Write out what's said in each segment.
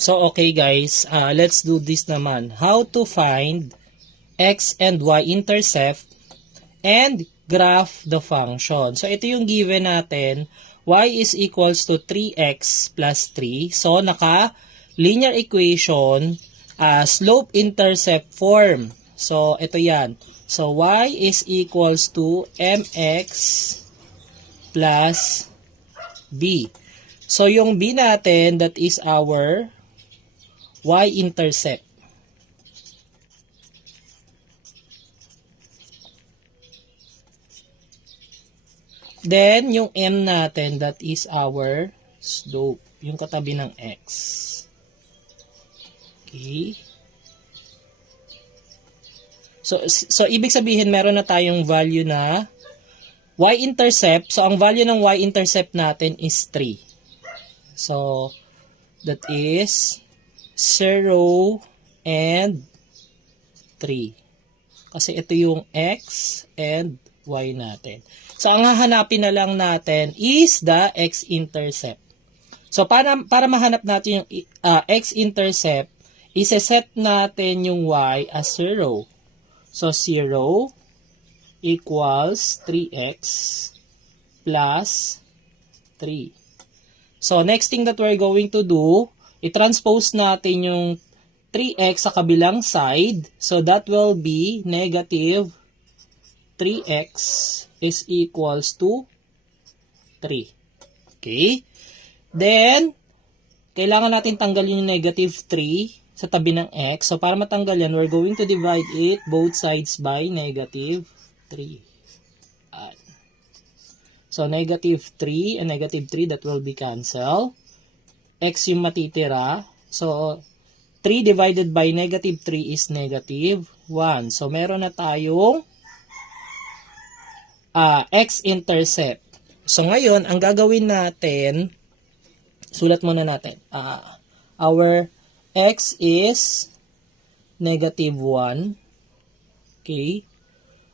So, okay guys, let's do this naman. How to find x and y intercept and graph the function. So, ito yung given natin. Y is equals to 3x plus 3. So, naka-linear equation, slope-intercept form. So, ito yan. So, y is equals to mx plus b. So, yung b natin, that is our y-intercept. Then, yung m natin, that is our slope. Yung katabi ng x. Okay. So ibig sabihin, meron na tayong value na y-intercept. So, ang value ng y-intercept natin is 3. So, that is 0 and 3. Kasi ito yung x and y natin. So, ang hahanapin na lang natin is the x-intercept. So, para mahanap natin yung x-intercept, isa-set natin yung y as 0. So, 0 equals 3x plus 3. So, next thing that we're going to do, i-transpose natin yung 3x sa kabilang side. So, that will be negative 3x is equals to 3. Okay? Then, kailangan natin tanggalin yung negative 3 sa tabi ng x. So, para matanggal yan, we're going to divide it both sides by negative 3. So, negative 3 and negative 3, that will be cancel. X yung matitira. So, 3 divided by negative 3 is negative 1. So, meron na tayong x-intercept. So, ngayon, ang gagawin natin, sulat muna natin. Our x is negative 1. Okay.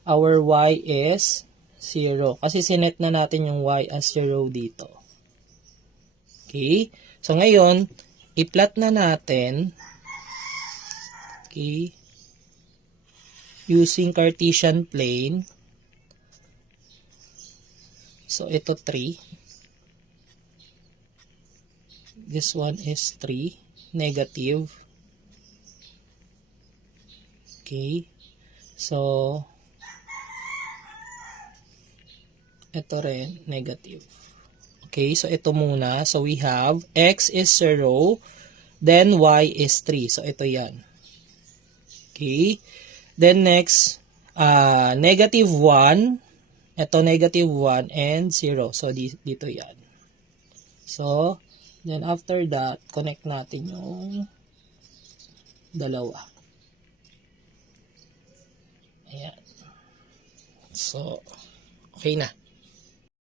Our y is 0. Kasi sinet na natin yung y as 0 dito. Okay. So, ngayon, i-plot na natin. Okay. Using Cartesian plane. So, ito 3. This one is 3. Negative. Okay. So, ito rin, negative. Okay, so ito muna. So, we have x is 0, then y is 3. So, ito yan. Okay. Then, next, negative 1. Ito, negative 1 and 0. So, dito yan. So, then after that, connect natin yung dalawa. Ayan. So, okay na.